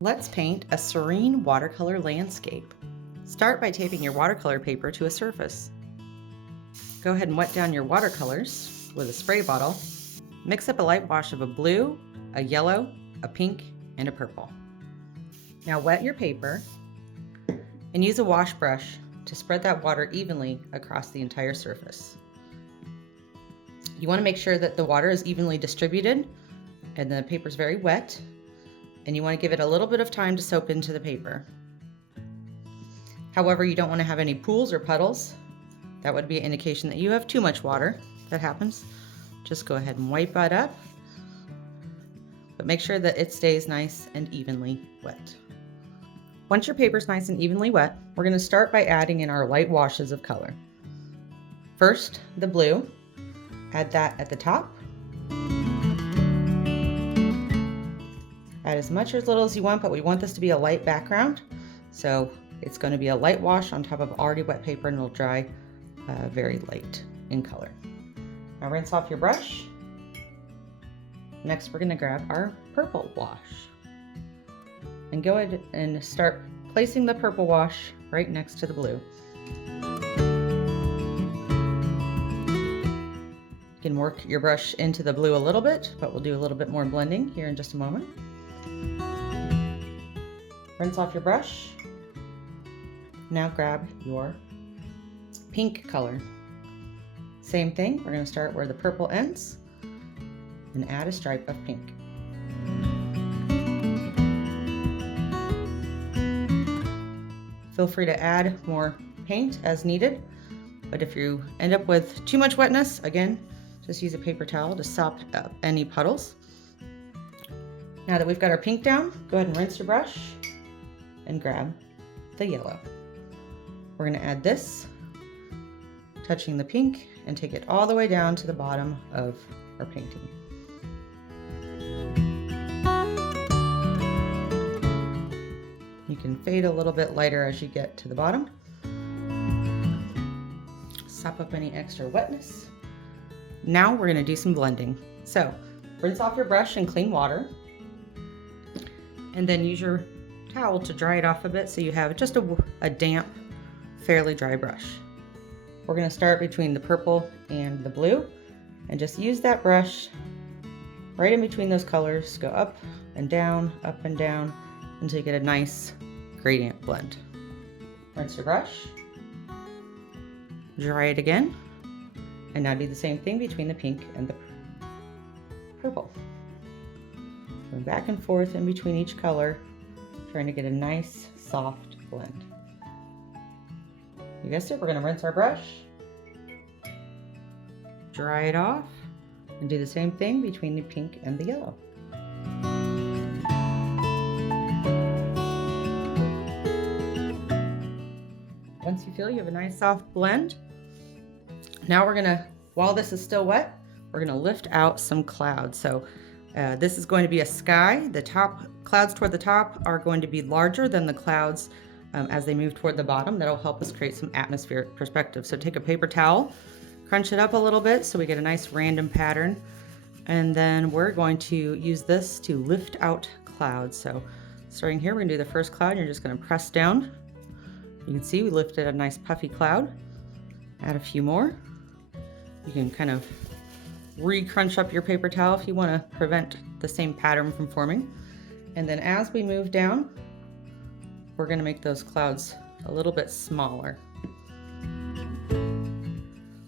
Let's paint a serene watercolor landscape. Start by taping your watercolor paper to a surface. Go ahead and wet down your watercolors with a spray bottle. Mix up a light wash of a blue, a yellow, a pink, and a purple. Now wet your paper and use a wash brush to spread that water evenly across the entire surface. You want to make sure that the water is evenly distributed and the paper is very wet, and you want to give it a little bit of time to soak into the paper. However, you don't want to have any pools or puddles. That would be an indication that you have too much water. That happens. Just go ahead and wipe that up, but make sure that it stays nice and evenly wet. Once your paper is nice and evenly wet, we're going to start by adding in our light washes of color. First, the blue. Add that at the top. Add as much or as little as you want, but we want this to be a light background. So it's going to be a light wash on top of already wet paper, and it'll dry very light in color. Now rinse off your brush. Next, we're going to grab our purple wash and go ahead and start placing the purple wash right next to the blue. You can work your brush into the blue a little bit, but we'll do a little bit more blending here in just a moment. Rinse off your brush. Now grab your pink color. Same thing, we're going to start where the purple ends and add a stripe of pink. Feel free to add more paint as needed, but if you end up with too much wetness, again, just use a paper towel to sop up any puddles. Now that we've got our pink down, go ahead and rinse your brush and grab the yellow. We're going to add this, touching the pink, and take it all the way down to the bottom of our painting. You can fade a little bit lighter as you get to the bottom. Sop up any extra wetness. Now we're going to do some blending. So rinse off your brush in clean water, and then use your towel to dry it off a bit so you have just a damp, fairly dry brush. We're going to start between the purple and the blue and just use that brush right in between those colors. Go up and down until you get a nice gradient blend. Rinse your brush, dry it again, and now do the same thing between the pink and the purple. Going back and forth in between each color, trying to get a nice soft blend. You guessed it, we're going to rinse our brush, dry it off, and do the same thing between the pink and the yellow. Once you feel you have a nice soft blend, now we're going to, while this is still wet, we're going to lift out some clouds. So this is going to be a sky. The top clouds toward the top are going to be larger than the clouds as they move toward the bottom. That'll help us create some atmospheric perspective. So take a paper towel, crunch it up a little bit so we get a nice random pattern, and then we're going to use this to lift out clouds. So starting here, we're going to do the first cloud. You're just going to press down. You can see we lifted a nice puffy cloud. Add a few more. You can kind of re-crunch up your paper towel if you want to prevent the same pattern from forming. And then as we move down, we're going to make those clouds a little bit smaller.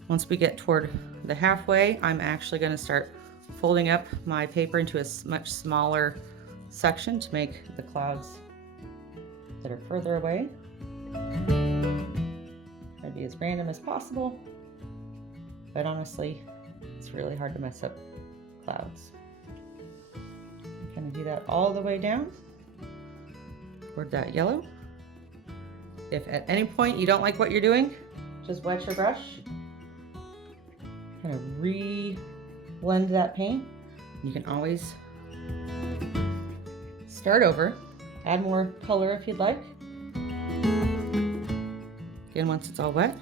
Once we get toward the halfway, I'm actually going to start folding up my paper into a much smaller section to make the clouds that are further away. Try to be as random as possible, but honestly, it's really hard to mess up clouds. Kind of do that all the way down toward that yellow. If at any point you don't like what you're doing, just wet your brush, kind of re-blend that paint. You can always start over, add more color if you'd like. Again, once it's all wet,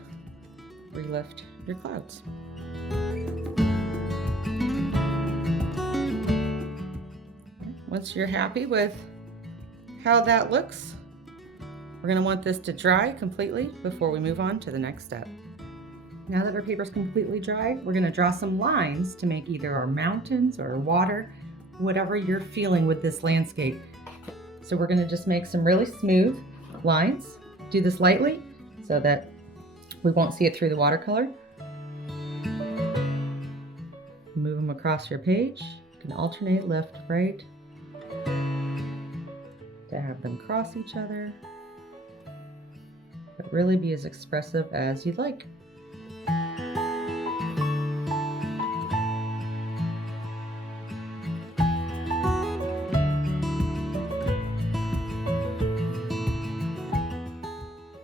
relift your clouds. Once you're happy with how that looks. We're going to want this to dry completely before we move on to the next step. Now that our paper is completely dry, we're going to draw some lines to make either our mountains or water, whatever you're feeling with this landscape. So we're going to just make some really smooth lines. Do this lightly so that we won't see it through the watercolor. Move them across your page. You can alternate left, right to have them cross each other, but really be as expressive as you'd like.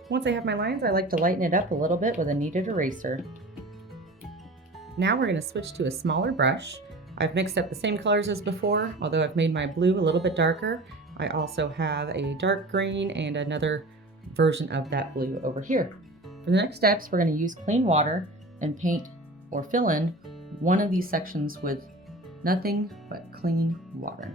Once I have my lines, I like to lighten it up a little bit with a kneaded eraser. Now we're going to switch to a smaller brush. I've mixed up the same colors as before, although I've made my blue a little bit darker. I also have a dark green and another version of that blue over here. For the next steps, we're going to use clean water and paint or fill in one of these sections with nothing but clean water.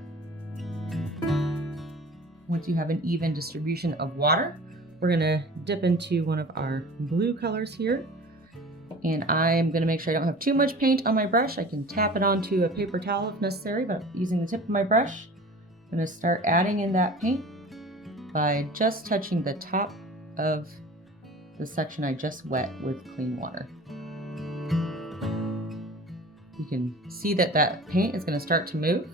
Once you have an even distribution of water, we're going to dip into one of our blue colors here. And I'm going to make sure I don't have too much paint on my brush. I can tap it onto a paper towel if necessary, but using the tip of my brush, I'm going to start adding in that paint by just touching the top of the section I just wet with clean water. You can see that that paint is going to start to move.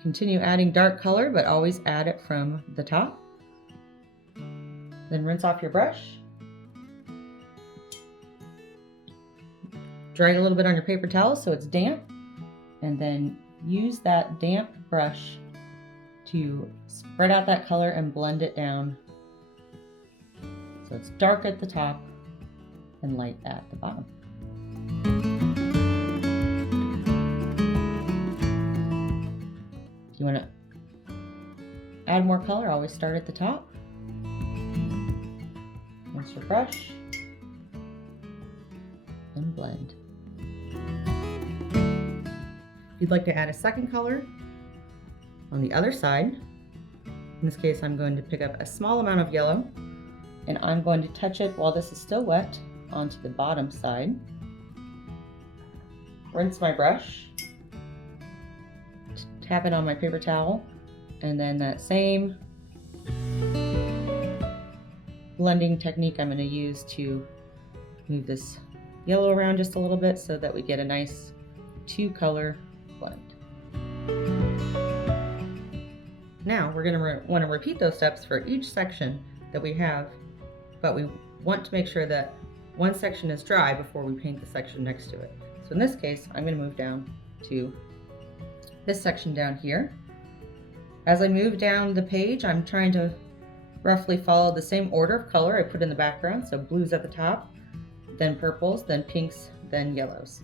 Continue adding dark color, but always add it from the top. Then rinse off your brush. Dry it a little bit on your paper towel so it's damp, and then use that damp brush to spread out that color and blend it down so it's dark at the top and light at the bottom. If you want to add more color, always start at the top. Rinse your brush and blend. If you'd like to add a second color on the other side, in this case I'm going to pick up a small amount of yellow and I'm going to touch it while this is still wet onto the bottom side. Rinse my brush, tap it on my paper towel, and then that same blending technique I'm going to use to move this yellow around just a little bit so that we get a nice two-color blend. Now we're going to want to repeat those steps for each section that we have, but we want to make sure that one section is dry before we paint the section next to it. So in this case, I'm going to move down to this section down here. As I move down the page, I'm trying to roughly follow the same order of color I put in the background. So blues at the top, then purples, then pinks, then yellows.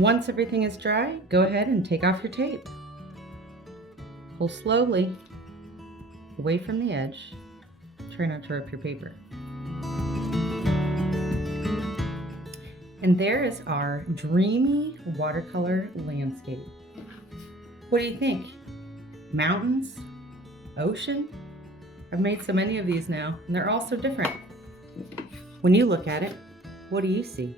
Once everything is dry, go ahead and take off your tape. Pull slowly away from the edge. Try not to rip your paper. And there is our dreamy watercolor landscape. What do you think? Mountains? Ocean? I've made so many of these now, and they're all so different. When you look at it, what do you see?